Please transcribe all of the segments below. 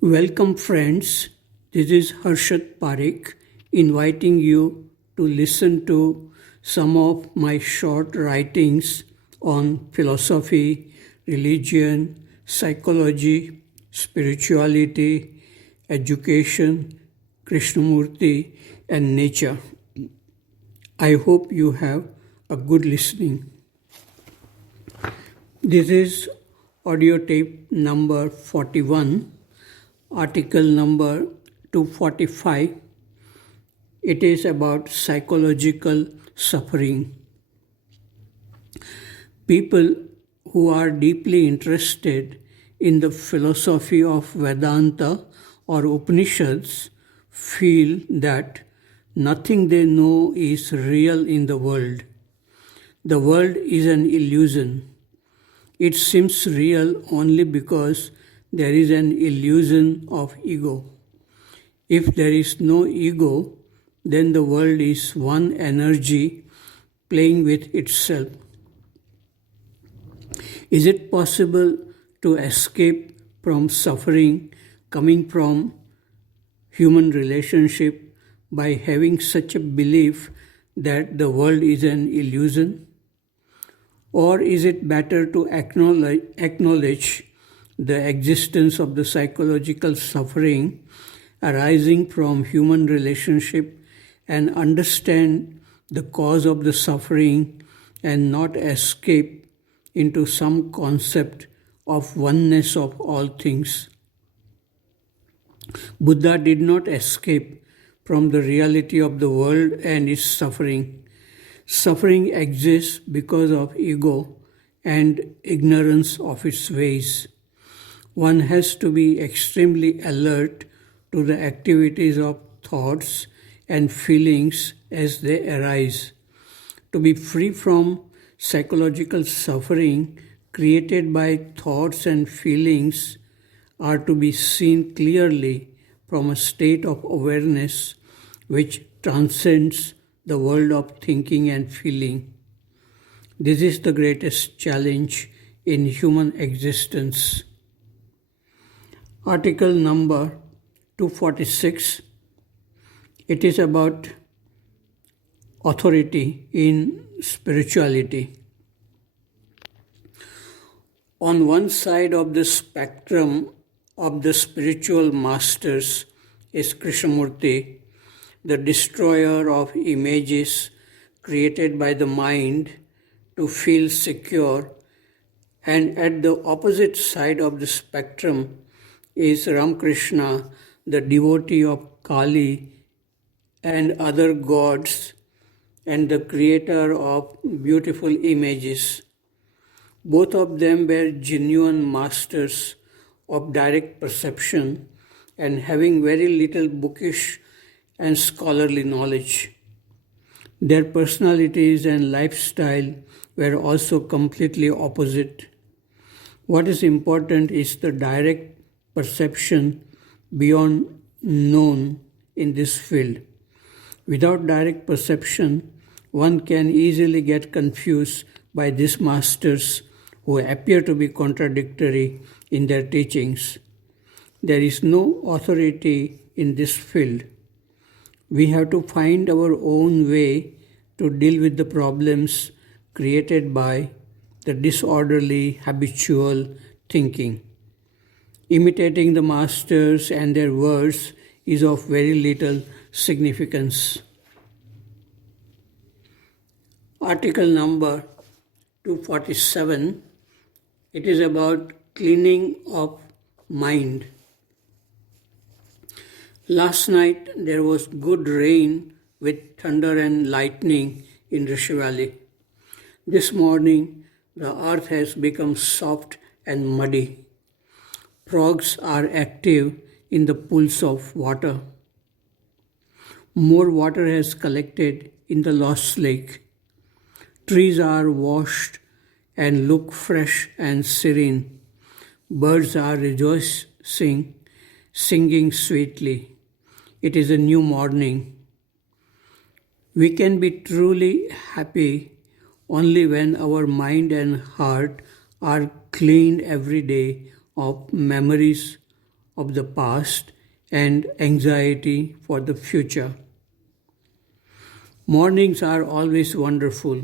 Welcome, friends. This is Harshad inviting you to listen to some of my short writings on philosophy, religion, psychology, spirituality, education, Krishnamurti, and nature. I hope you have a good listening. This is audio tape number 41, article number 245. It is about psychological suffering. People who are deeply interested in the philosophy of Vedanta or Upanishads feel that nothing they know is real in the world. The world is an illusion. It seems real only because there is an illusion of ego. If there is no ego, then the world is one energy playing with itself. Is it possible to escape from suffering coming from human relationship by having such a belief that the world is an illusion? Or is it better to acknowledge the existence of the psychological suffering arising from human relationship and understand the cause of the suffering and not escape into some concept of oneness of all things? Buddha did not escape from the reality of the world and its suffering. Suffering exists because of ego and ignorance of its ways. One has to be extremely alert to the activities of thoughts and feelings as they arise. To be free from psychological suffering created by thoughts and feelings are to be seen clearly from a state of awareness which transcends the world of thinking and feeling. This is the greatest challenge in human existence. Article number 246. It is about authority in spirituality. On one side of the spectrum of the spiritual masters is Krishnamurti, the destroyer of images created by the mind to feel secure, and at the opposite side of the spectrum is Ramakrishna, the devotee of Kali and other gods and the creator of beautiful images. Both of them were genuine masters of direct perception and having very little bookish and scholarly knowledge. Their personalities and lifestyle were also completely opposite. What is important is the direct perception beyond known in this field. Without direct perception, one can easily get confused by these masters who appear to be contradictory in their teachings. There is no authority in this field. We have to find our own way to deal with the problems created by the disorderly habitual thinking. Imitating the masters and their words is of very little significance. Article number 247. It is about cleaning of mind. Last night there was good rain with thunder and lightning in Rishi Valley. This morning the earth has become soft and muddy. Frogs are active in the pools of water. More water has collected in the Lost Lake. Trees are washed and look fresh and serene. Birds are rejoicing, singing sweetly. It is a new morning. We can be truly happy only when our mind and heart are cleaned every day of memories of the past and anxiety for the future. Mornings are always wonderful.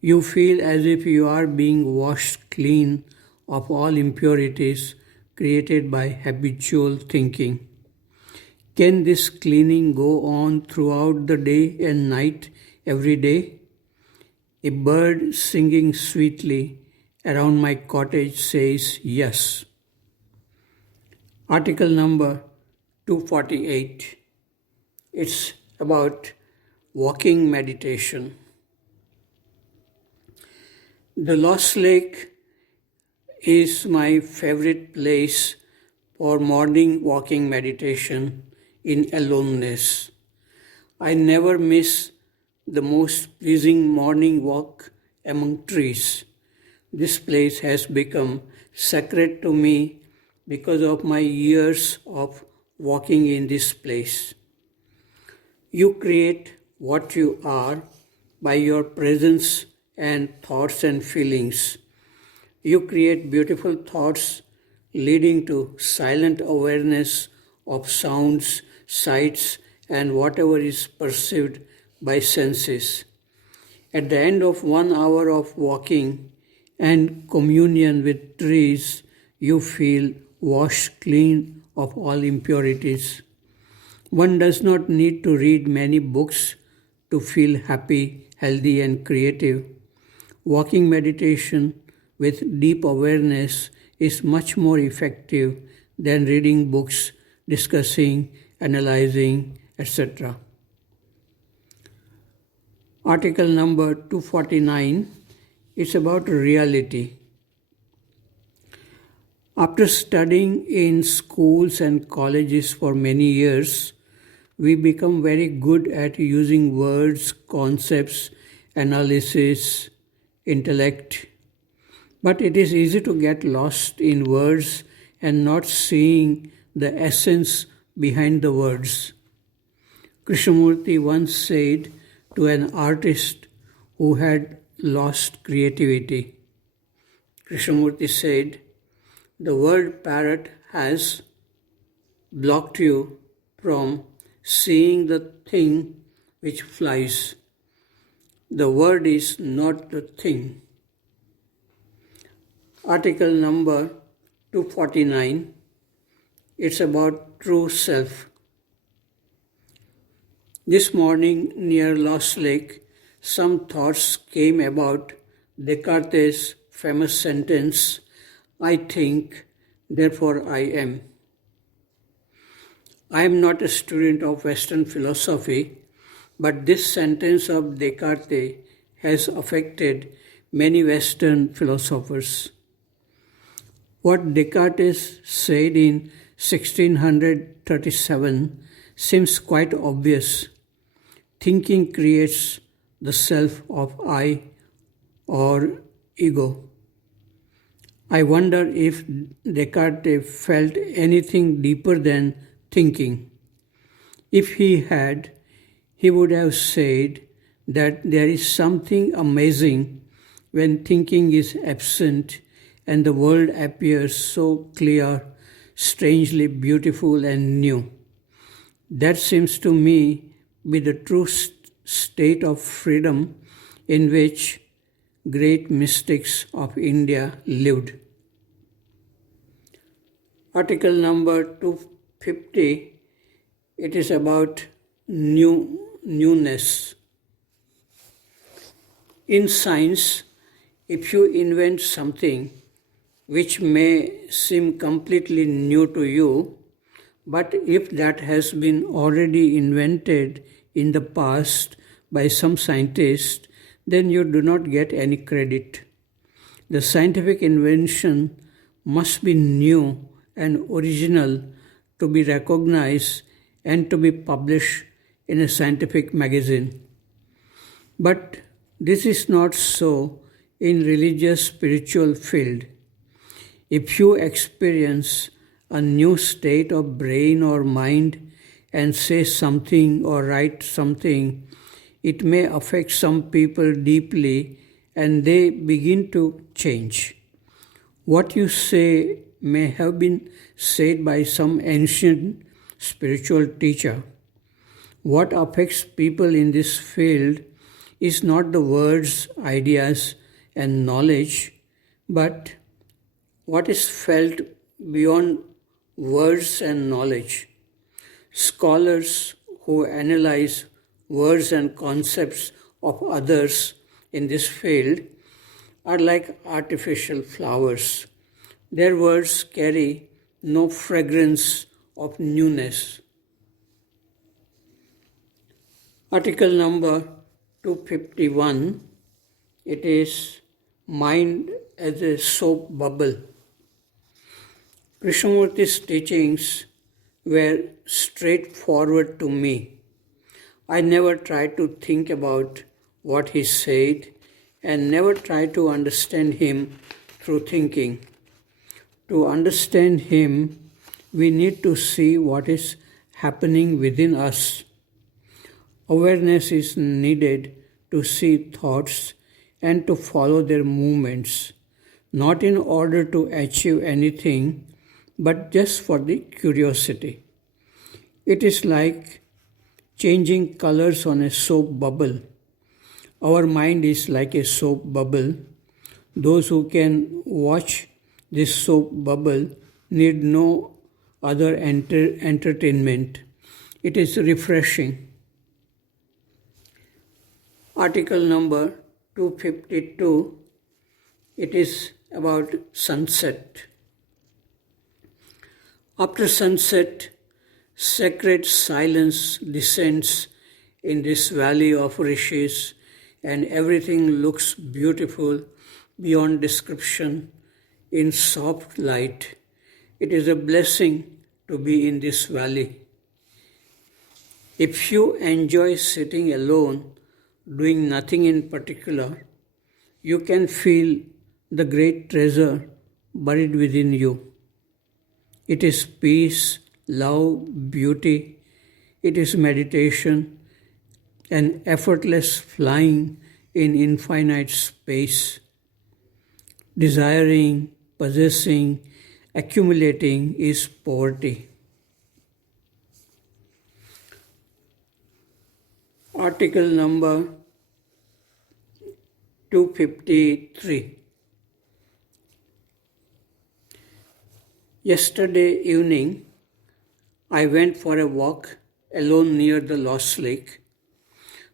You feel as if you are being washed clean of all impurities created by habitual thinking. Can this cleaning go on throughout the day and night every day? A bird singing sweetly around my cottage says yes. Article number 248. It's about walking meditation. The Lost Lake is my favorite place for morning walking meditation in aloneness. I never miss the most pleasing morning walk among trees. This place has become sacred to me because of my years of walking in this place. You create what you are by your presence and thoughts and feelings. You create beautiful thoughts leading to silent awareness of sounds, sights, and whatever is perceived by senses. At the end of 1 hour of walking and communion with trees, you feel washed clean of all impurities. One does not need to read many books to feel happy, healthy, and creative. Walking meditation with deep awareness is much more effective than reading books, discussing, analyzing, etc. Article number 249 is about reality. After studying in schools and colleges for many years, we become very good at using words, concepts, analysis, intellect. But it is easy to get lost in words and not seeing the essence behind the words. Krishnamurti once said to an artist who had lost creativity, Krishnamurti said, "The word parrot has blocked you from seeing the thing which flies. The word is not the thing." Article number 249. It's about true self. This morning near Lost Lake, some thoughts came about Descartes' famous sentence, "I think, therefore I am." I am not a student of Western philosophy, but this sentence of Descartes has affected many Western philosophers. What Descartes said in 1637 seems quite obvious. Thinking creates the self of I or ego. I wonder if Descartes felt anything deeper than thinking. If he had, he would have said that there is something amazing when thinking is absent and the world appears so clear, strangely beautiful and new. That seems to me be the true state of freedom in which great mystics of India lived. Article number 250, it is about newness. In science, if you invent something which may seem completely new to you, but if that has been already invented in the past by some scientist, then you do not get any credit. The scientific invention must be new and original to be recognized and to be published in a scientific magazine. But this is not so in religious spiritual field. If you experience a new state of brain or mind and say something or write something, it may affect some people deeply and they begin to change. What you say may have been said by some ancient spiritual teacher. What affects people in this field is not the words, ideas, and knowledge, but what is felt beyond words and knowledge. Scholars who analyze words and concepts of others in this field are like artificial flowers. Their words carry no fragrance of newness. Article number 251, it is Mind as a Soap Bubble. Krishnamurti's teachings were straightforward to me. I never tried to think about what he said and never tried to understand him through thinking. To understand him, we need to see what is happening within us. Awareness is needed to see thoughts and to follow their movements, not in order to achieve anything, but just for the curiosity. It is like changing colors on a soap bubble. Our mind is like a soap bubble. Those who can watch this soap bubble need no other entertainment. It is refreshing. Article number 252, it is about sunset. After sunset, sacred silence descends in this valley of rishis, and everything looks beautiful beyond description in soft light. It is a blessing to be in this valley. If you enjoy sitting alone, doing nothing in particular, you can feel the great treasure buried within you. It is peace, love, beauty. It is meditation and effortless flying in infinite space. Desiring, possessing, accumulating is poverty. Article number 253. Yesterday evening, I went for a walk alone near the Lost Lake.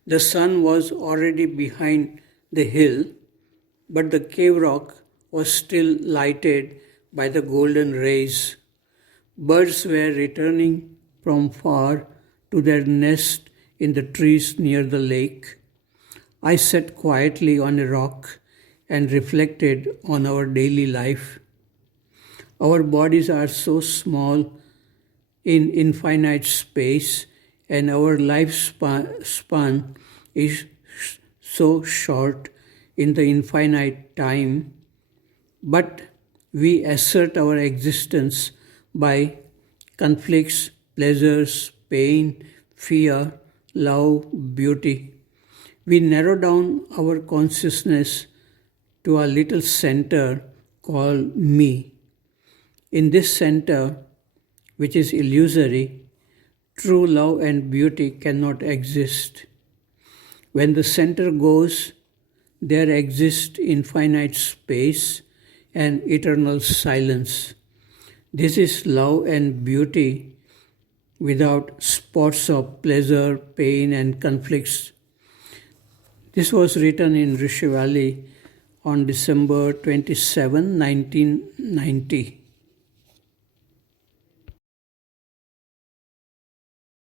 The sun was already behind the hill, but the cave rock was still lighted by the golden rays. Birds were returning from far to their nest in the trees near the lake. I sat quietly on a rock and reflected on our daily life. Our bodies are so small in infinite space, and our lifespan is so short in the infinite time. But we assert our existence by conflicts, pleasures, pain, fear, love, beauty. We narrow down our consciousness to a little center called me. In this center, which is illusory, true love and beauty cannot exist. When the center goes, there exists infinite space and eternal silence. This is love and beauty without spots of pleasure, pain, and conflicts. This was written in Rishi Valley on December 27, 1990.